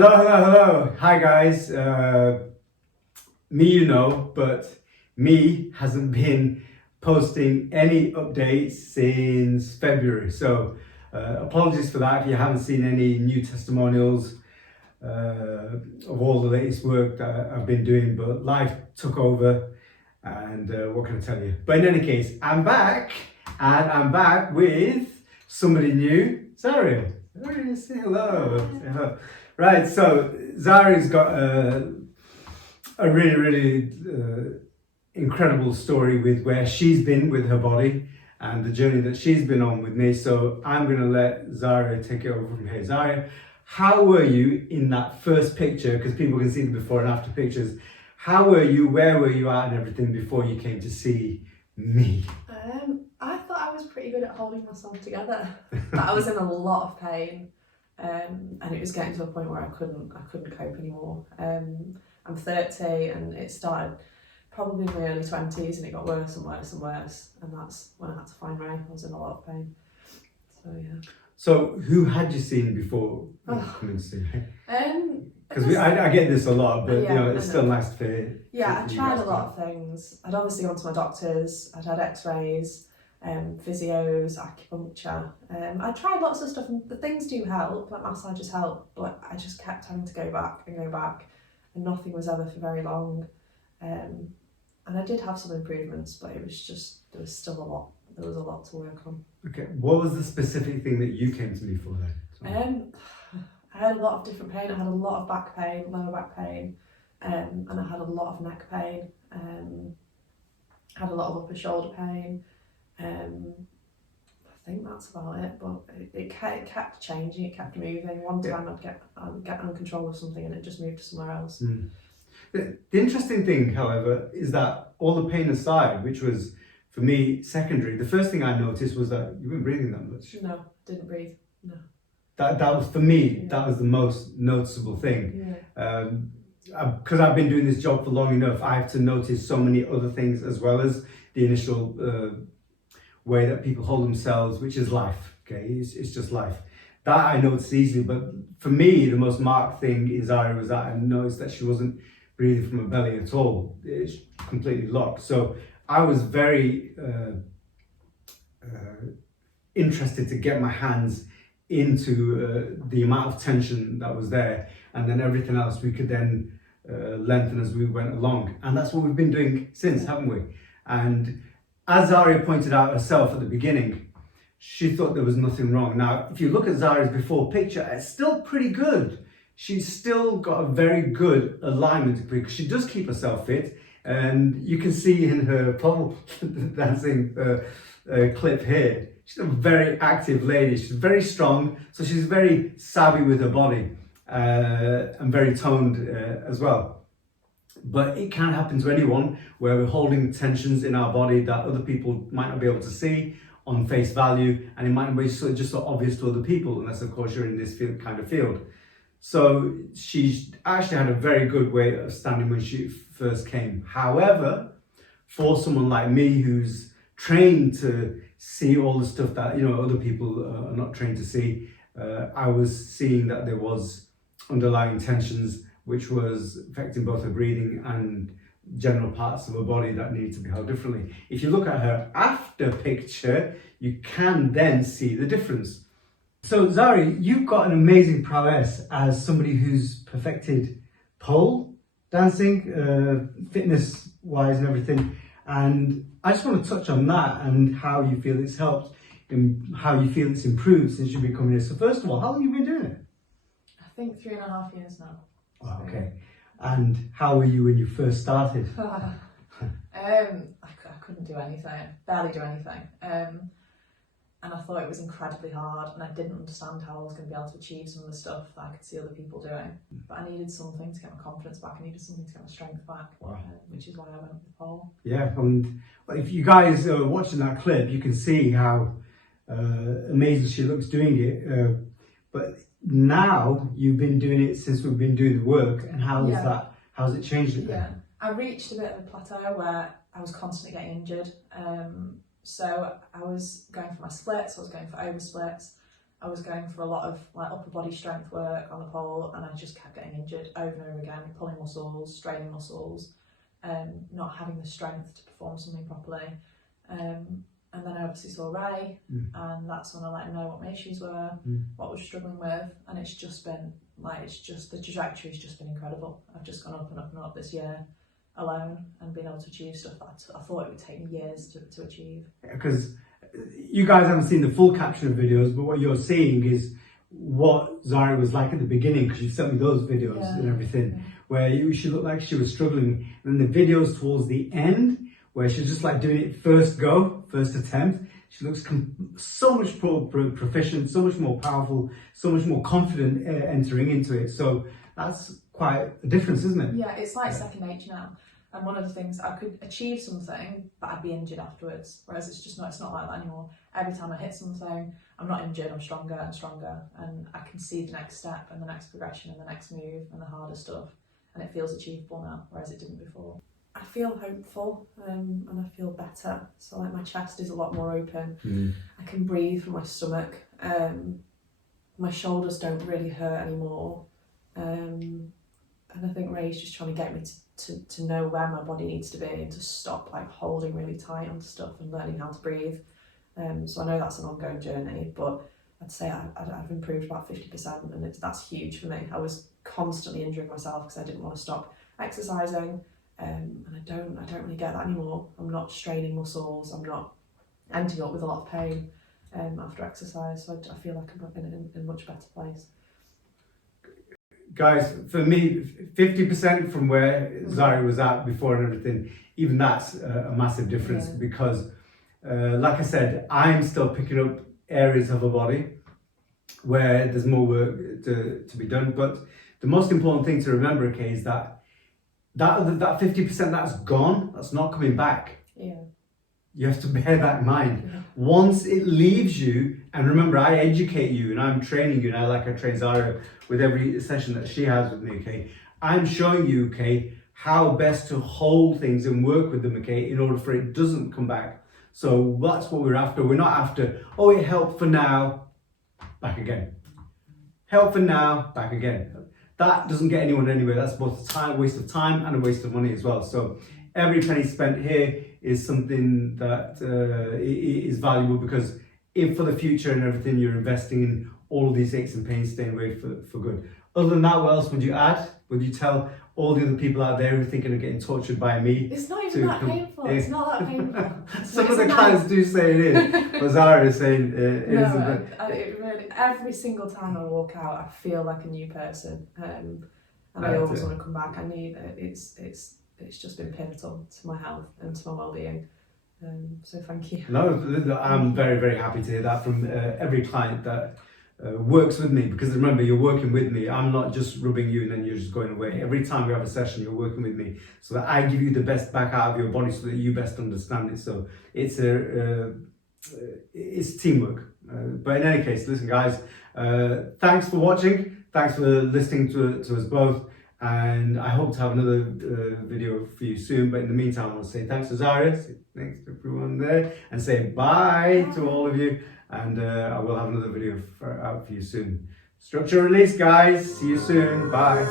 Hello. Hi guys. Me, but me hasn't been posting any updates since February. So apologies for that if you haven't seen any new testimonials of all the latest work that I've been doing, but life took over and what can I tell you? But in any case, I'm back and I'm back with somebody new, Zaria. Say hello. Say hello. Right, so Zari's got a really incredible story with where she's been with her body and the journey that she's been on with me. So I'm going to let Zaria take it over from here. Zaria, how were you in that first picture? Because people can see the before and after pictures. How were you? Where were you at and everything before you came to see me? I thought I was pretty good at holding myself together, but I was in a lot of pain. And it was getting to a point where I couldn't cope anymore. I'm 30 and it started probably in my early 20s and it got worse and worse and worse, and that's when I had to find Ray. I was in a lot of pain. So yeah. So who had you seen before coming to see me? Because I get this a lot, but it's still nice to hear. Yeah, I tried a lot of things. I'd obviously gone to my doctors, I'd had x-rays, physios, acupuncture. I tried lots of stuff and the things do help, like massages help, but I just kept having to go back and nothing was ever for very long. And I did have some improvements, but it was just, there was a lot to work on. Okay, what was the specific thing that you came to me for then? I had a lot of different pain. I had a lot of back pain, lower back pain, and I had a lot of neck pain. I had a lot of upper shoulder pain. I think that's about it, but it kept changing, it kept moving. One time I'd get uncontrol of something and it just moved to somewhere else. The interesting thing, however, is that all the pain aside, which was for me secondary, the first thing I noticed was that you weren't breathing that much. No, didn't breathe. No. That was for me. Yeah. That was the most noticeable thing. Yeah. Because I've been doing this job for long enough, I have to notice so many other things as well as the initial way that people hold themselves, which is life. Okay, it's just life. That I noticed easily, but for me, the most marked thing is Zaria was that I noticed that she wasn't breathing from her belly at all. It's completely locked. So I was very interested to get my hands into the amount of tension that was there, and then everything else we could then lengthen as we went along, and that's what we've been doing since, haven't we? And as Zaria pointed out herself at the beginning, she thought there was nothing wrong. Now, if you look at Zaria's before picture, it's still pretty good. She's still got a very good alignment because she does keep herself fit, and you can see in her pole dancing clip here, she's a very active lady. She's very strong, so she's very savvy with her body and very toned as well. But it can happen to anyone where we're holding tensions in our body that other people might not be able to see on face value, and it might be just so obvious to other people, unless of course you're in this kind of field. So she's actually had a very good way of standing when she first came. However, for someone like me who's trained to see all the stuff that other people are not trained to see, I was seeing that there was underlying tensions which was affecting both her breathing and general parts of her body that needed to be held differently. If you look at her after picture, you can then see the difference. So Zaria, you've got an amazing prowess as somebody who's perfected pole dancing, fitness-wise and everything. And I just want to touch on that and how you feel it's helped and how you feel it's improved since you've been coming here. So first of all, how long have you been doing it? I think 3.5 years now. Oh, okay. And how were you when you first started? I couldn't do anything, barely do anything. And I thought it was incredibly hard, and I didn't understand how I was going to be able to achieve some of the stuff that I could see other people doing. But I needed something to get my confidence back, I needed something to get my strength back, which is why I went with the pole. Yeah, and if you guys are watching that clip, you can see how amazing she looks doing it. But now you've been doing it since we've been doing the work, and how's that? How's it changed it then? Yeah, I reached a bit of a plateau where I was constantly getting injured. So I was going for my splits, I was going for over splits, I was going for a lot of like upper body strength work on the pole, and I just kept getting injured over and over again, pulling muscles, straining muscles, not having the strength to perform something properly. And then I obviously saw Ray, and that's when I let him know what my issues were, what I was struggling with, and it's just been like, the trajectory's just been incredible. I've just gone up and up and up this year alone, and been able to achieve stuff that I thought it would take me years to achieve. Because you guys haven't seen the full caption of videos, but what you're seeing is what Zara was like at the beginning, because you sent me those videos and everything, where she looked like she was struggling. And then the videos towards the end, where she's just like doing it first attempt, she looks so much proficient, so much more powerful, so much more confident entering into it. So that's quite a difference, isn't it? Yeah, it's like second nature now. And one of the things, I could achieve something, but I'd be injured afterwards. Whereas it's not like that anymore. Every time I hit something, I'm not injured, I'm stronger and stronger. And I can see the next step and the next progression and the next move and the harder stuff. And it feels achievable now, whereas it didn't before. I feel hopeful, and I feel better. So like my chest is a lot more open. I can breathe from my stomach. My shoulders don't really hurt anymore. And I think Ray's just trying to get me to know where my body needs to be and to stop like holding really tight on stuff and learning how to breathe. So I know that's an ongoing journey, but I'd say I've improved about 50%, and that's huge for me. I was constantly injuring myself because I didn't want to stop exercising. And I don't really get that anymore. I'm not straining muscles. I'm not ending up with a lot of pain after exercise. So I feel like I'm in a much better place. Guys, for me, 50% from where Zara was at before and everything, even that's a massive difference, because like I said, I'm still picking up areas of her body where there's more work to be done. But the most important thing to remember, okay, is that 50% that's gone, that's not coming back. Yeah. You have to bear that in mind. Once it leaves you, and remember, I educate you and I'm training you, and I train Zara with every session that she has with me, okay? I'm showing you, okay, how best to hold things and work with them, okay, in order for it doesn't come back. So that's what we're after. We're not after, oh, it helped for now, back again. Help for now, back again. That doesn't get anyone anywhere. That's both a waste of time and a waste of money as well. So every penny spent here is something that is valuable, because if for the future and everything, you're investing in all of these aches and pains staying away for good. Other than that, what else would you add? Would you tell all the other people out there who are thinking of getting tortured by me? It's not even that painful. It's not that painful. Some of the clients do say it is, but Zara is saying it isn't. It really, every single time I walk out, I feel like a new person, and I always want to come back. I need it's just been pivotal to my health and to my well-being. So thank you. No, I'm very, very happy to hear that from every client that works with me, because remember, you're working with me. I'm not just rubbing you and then you're just going away. Every time we have a session, you're working with me, so that I give you the best back out of your body, so that you best understand it. So it's it's teamwork. But in any case, listen, guys, thanks for watching. Thanks for listening to us both. And I hope to have another video for you soon. But in the meantime, I want to say thanks to Zara, say thanks to everyone there, and say bye to all of you. And I will have another video out for you soon. Structure release, guys. See you soon. Bye.